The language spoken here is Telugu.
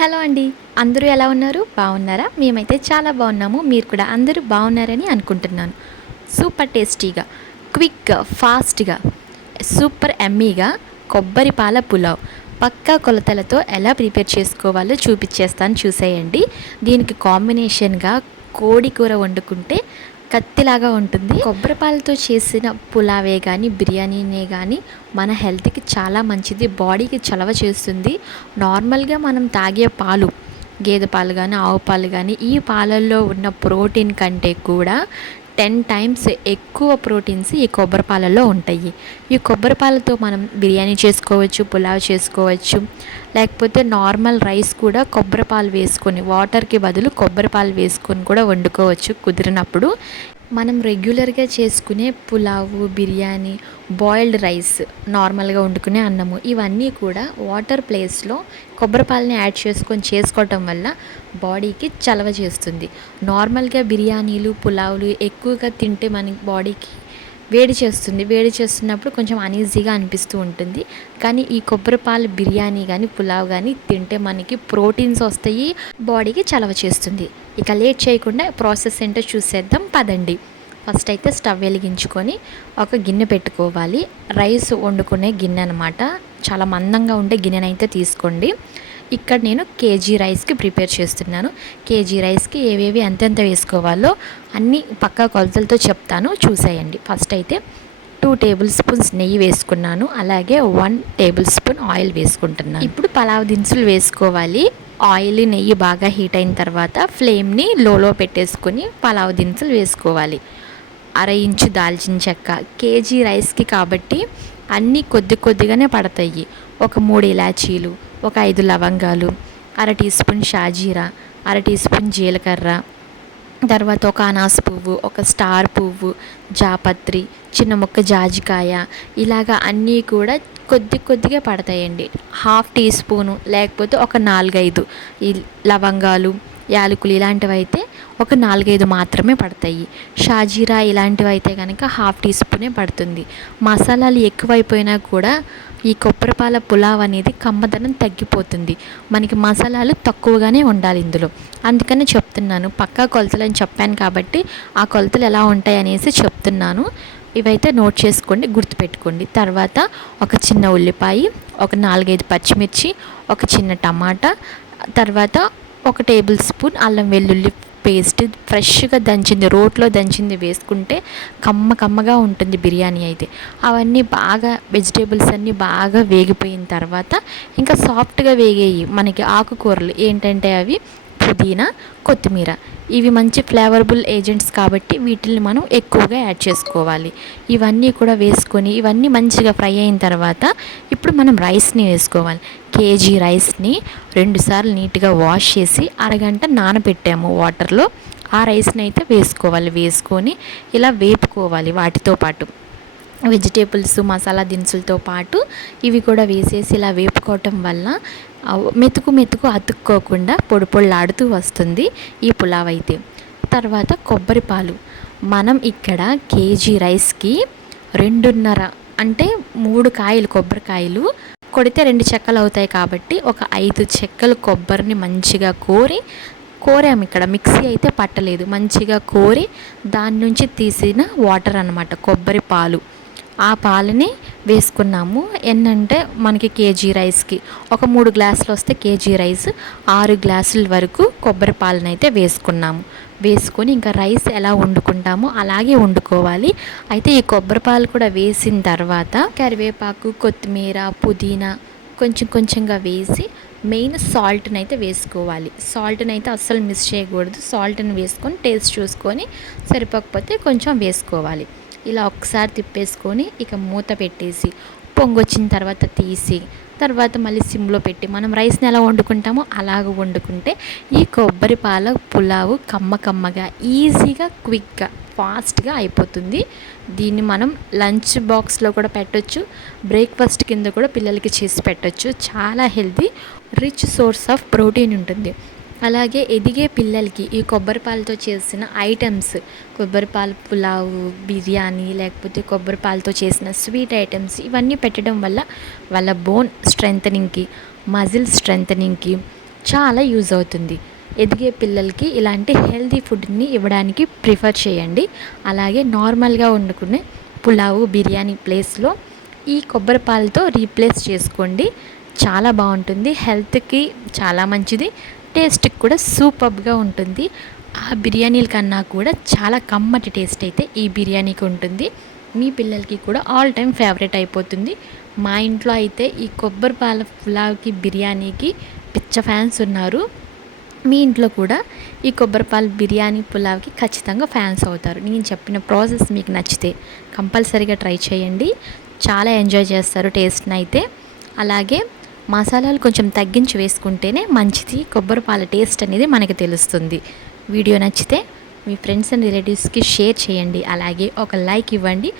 హలో అండి. అందరూ ఎలా ఉన్నారు? బాగున్నారా? మేమైతే చాలా బాగున్నాము. మీరు కూడా అందరూ బాగున్నారని అనుకుంటున్నాను. సూపర్ టేస్టీగా క్విక్గా ఫాస్ట్గా సూపర్ ఎమ్మీగా కొబ్బరి పాల పులావ్. పక్కా కొలతలతో ఎలా ప్రిపేర్ చేసుకోవాలో చూపించేస్తాను. చూసేయండి. దీనికి కాంబినేషన్గా కోడి కూర వండుకుంటే కత్తిలాగా ఉంటుంది. కొబ్బరి పాలతో చేసిన పులావే కానీ బిర్యానీనే కానీ మన హెల్త్కి చాలా మంచిది బాడీకి చలవ చేస్తుంది. నార్మల్గా మనం తాగే పాలు గేదె పాలు కానీ ఆవు పాలు కానీ ఈ పాలల్లో ఉన్న ప్రోటీన్ కంటే కూడా టెన్ టైమ్స్ ఎక్కువ ప్రోటీన్స్ ఈ కొబ్బరి పాలలో ఉంటాయి. ఈ కొబ్బరి పాలతో మనం బిర్యానీ చేసుకోవచ్చు పులావ్ చేసుకోవచ్చు లేకపోతే నార్మల్ రైస్ కూడా కొబ్బరి పాలు వేసుకొని వాటర్కి బదులు కొబ్బరి పాలు వేసుకొని కూడా వండుకోవచ్చు కుదిరినప్పుడు. మనం రెగ్యులర్గా చేసుకునే పులావు బిర్యానీ బాయిల్డ్ రైస్ నార్మల్గా వండుకునే అన్నము. ఇవన్నీ కూడా వాటర్ ప్లేస్లో కొబ్బరి పాలని యాడ్ చేసుకొని చేసుకోవటం వల్ల బాడీకి చలవ చేస్తుంది. నార్మల్గా బిర్యానీలు పులావులు ఎక్కువగా తింటే మన బాడీకి వేడి చేస్తుంది. వేడి చేస్తున్నప్పుడు కొంచెం అనీజీగా అనిపిస్తూ ఉంటుంది. కానీ ఈ కొబ్బరి పాలు బిర్యానీ కానీ పులావ్ కానీ తింటే మనకి ప్రోటీన్స్ వస్తాయి బాడీకి చలవ చేస్తుంది. ఇక లేట్ చేయకుండా ప్రాసెస్ ఏంటో చూసేద్దాం. పదండి. ఫస్ట్ అయితే స్టవ్ వెలిగించుకొని ఒక గిన్నె పెట్టుకోవాలి. రైస్ వండుకునే గిన్నె అనమాట చాలా మందంగా ఉండే గిన్నెనైతే తీసుకోండి. ఇక్కడ నేను కేజీ రైస్కి ప్రిపేర్ చేస్తున్నాను. కేజీ రైస్కి ఏవేవి ఎంతెంత వేసుకోవాలో అన్ని పక్కా కొలతలతో చెప్తాను. చూసేయండి. ఫస్ట్ అయితే టూ టేబుల్ స్పూన్స్ నెయ్యి వేసుకున్నాను. అలాగే వన్ టేబుల్ స్పూన్ ఆయిల్ వేసుకుంటున్నాను. ఇప్పుడు పలావ్ దినుసులు వేసుకోవాలి. ఆయిల్ నెయ్యి బాగా హీట్ అయిన తర్వాత ఫ్లేమ్ని లోలో పెట్టేసుకుని పలావ్ దినుసులు వేసుకోవాలి. అర ఇంచు దాల్చిన చెక్క. కేజీ రైస్కి కాబట్టి అన్నీ కొద్ది కొద్దిగానే పడతాయి. ఒక మూడు ఇలాచీలు ఒక ఐదు లవంగాలు అర టీ స్పూన్ షాజీరా అర టీ స్పూన్ జీలకర్ర తర్వాత ఒక అనాస పువ్వు ఒక స్టార్ పువ్వు జాపత్రి చిన్న ముక్క జాజికాయ ఇలాగా అన్నీ కూడా కొద్ది కొద్దిగా పడతాయండి. హాఫ్ టీ స్పూను లేకపోతే ఒక నాలుగైదు. ఈ లవంగాలు యాలకులు ఇలాంటివి అయితే ఒక నాలుగైదు మాత్రమే పడతాయి. షాజీరా ఇలాంటివి అయితే కనుక హాఫ్ టీ స్పూనే పడుతుంది. మసాలాలు ఎక్కువైపోయినా కూడా ఈ కొబ్బరిపాల పులావ్ అనేది కమ్మదనం తగ్గిపోతుంది. మనకి మసాలాలు తక్కువగానే ఉండాలి ఇందులో. అందుకని చెప్తున్నాను. పక్కా కొలతలు అని చెప్పాను కాబట్టి ఆ కొలతలు ఎలా ఉంటాయి అనేసి చెప్తున్నాను. ఇవైతే నోట్ చేసుకోండి గుర్తుపెట్టుకోండి. తర్వాత ఒక చిన్న ఉల్లిపాయ ఒక నాలుగైదు పచ్చిమిర్చి ఒక చిన్న టమాటా తర్వాత ఒక టేబుల్ స్పూన్ అల్లం వెల్లుల్లి పేస్ట్ ఫ్రెష్గా దంచింది రోట్లో దంచింది వేసుకుంటే కమ్మ కమ్మగా ఉంటుంది బిర్యానీ అయితే. అవన్నీ బాగా వెజిటేబుల్స్ అన్నీ బాగా వేగిపోయిన తర్వాత ఇంకా సాఫ్ట్గా వేగేయి మనకి ఆకుకూరలు ఏంటంటే అవి పుదీనా కొత్తిమీర. ఇవి మంచి ఫ్లేవరబుల్ ఏజెంట్స్ కాబట్టి వీటిని మనం ఎక్కువగా యాడ్ చేసుకోవాలి. ఇవన్నీ కూడా వేసుకొని ఇవన్నీ మంచిగా ఫ్రై అయిన తర్వాత ఇప్పుడు మనం రైస్ని వేసుకోవాలి. కేజీ రైస్ని రెండుసార్లు నీట్గా వాష్ చేసి అరగంట నానబెట్టాము వాటర్లో. ఆ రైస్ని అయితే వేసుకోవాలి. వేసుకొని ఇలా వేపుకోవాలి వాటితో పాటు. వెజిటేబుల్స్ మసాలా దినుసులతో పాటు ఇవి కూడా వేసేసి ఇలా వేపుకోవటం వల్ల మెతుకు మెతుకు అతుక్కోకుండా పొడి పొళ్ళాడుతూ వస్తుంది ఈ పులావ్ అయితే తర్వాత కొబ్బరి పాలు. మనం ఇక్కడ కేజీ రైస్కి రెండున్నర అంటే మూడు కాయలు కొబ్బరికాయలు కొడితే రెండు చెక్కలు అవుతాయి కాబట్టి ఒక ఐదు చెక్కలు కొబ్బరిని మంచిగా కోరి కోరాము ఇక్కడ. మిక్సీ అయితే పట్టలేదు. మంచిగా కోరి దాని నుంచి తీసిన వాటర్ అనమాట కొబ్బరి పాలు. ఆ పాలని వేసుకున్నాము. ఎన్నంటే మనకి కేజీ రైస్కి ఒక మూడు గ్లాసులు వస్తే కేజీ రైస్ ఆరు గ్లాసుల వరకు కొబ్బరి పాలను అయితే వేసుకున్నాము. వేసుకొని ఇంకా రైస్ ఎలా వండుకుంటామో అలాగే వండుకోవాలి. అయితే ఈ కొబ్బరి పాలు కూడా వేసిన తర్వాత కరివేపాకు కొత్తిమీర పుదీనా కొంచెం కొంచెంగా వేసి మెయిన్ సాల్ట్ని అయితే వేసుకోవాలి. సాల్ట్ని అయితే అస్సలు మిస్ చేయకూడదు. సాల్ట్ని వేసుకొని టేస్ట్ చూసుకొని సరిపోకపోతే కొంచెం వేసుకోవాలి. ఇలా ఒకసారి తిప్పేసుకొని ఇక మూత పెట్టేసి పొంగొచ్చిన తర్వాత తీసి తర్వాత మళ్ళీ సిమ్లో పెట్టి మనం రైస్ని ఎలా వండుకుంటామో అలాగ వండుకుంటే ఈ కొబ్బరి పాల పులావు కమ్మ కమ్మగా ఈజీగా క్విక్గా ఫాస్ట్గా అయిపోతుంది. దీన్ని మనం లంచ్ బాక్స్లో కూడా పెట్టొచ్చు బ్రేక్ఫాస్ట్ కింద కూడా పిల్లలకి చేసి పెట్టొచ్చు. చాలా healthy rich source of protein ఉంటుంది. అలాగే ఎదిగే పిల్లలకి ఈ కొబ్బరి పాలతో చేసిన ఐటమ్స్ కొబ్బరి పాలు పులావ్ బిర్యానీ లేకపోతే కొబ్బరి పాలతో చేసిన స్వీట్ ఐటమ్స్ ఇవన్నీ పెట్టడం వల్ల వాళ్ళ బోన్ స్ట్రెంథనింగ్కి మజిల్ స్ట్రెంథనింగ్కి చాలా యూజ్ అవుతుంది. ఎదిగే పిల్లలకి ఇలాంటి హెల్తీ ఫుడ్ని ఇవ్వడానికి ప్రిఫర్ చేయండి. అలాగే నార్మల్గా వండుకునే పులావు బిర్యానీ ప్లేస్లో ఈ కొబ్బరి పాలతో రీప్లేస్ చేసుకోండి. చాలా బాగుంటుంది. హెల్త్కి చాలా మంచిది. టేస్ట్కి కూడా సూపర్గా ఉంటుంది. ఆ బిర్యానీల కన్నా కూడా చాలా కమ్మటి టేస్ట్ అయితే ఈ బిర్యానీకి ఉంటుంది. మీ పిల్లలకి కూడా ఆల్ టైం ఫేవరెట్ అయిపోతుంది. మా ఇంట్లో అయితే ఈ కొబ్బరి పాల పులావ్కి బిర్యానీకి పిచ్చ ఫ్యాన్స్ ఉన్నారు. మీ ఇంట్లో కూడా ఈ కొబ్బరిపాల బిర్యానీ పులావ్కి ఖచ్చితంగా ఫ్యాన్స్ అవుతారు. నేను చెప్పిన ప్రాసెస్ మీకు నచ్చితే కంపల్సరీగా ట్రై చేయండి. చాలా ఎంజాయ్ చేస్తారు టేస్ట్ని అయితే. అలాగే మసాలాలు కొంచెం తగ్గించి వేసుకుంటేనే మంచిది. కొబ్బరిపాల టేస్ట్ అనేది మనకి తెలుస్తుంది. వీడియో నచ్చితే మీ ఫ్రెండ్స్ అండ్ రిలేటివ్స్కి షేర్ చేయండి. అలాగే ఒక లైక్ ఇవ్వండి.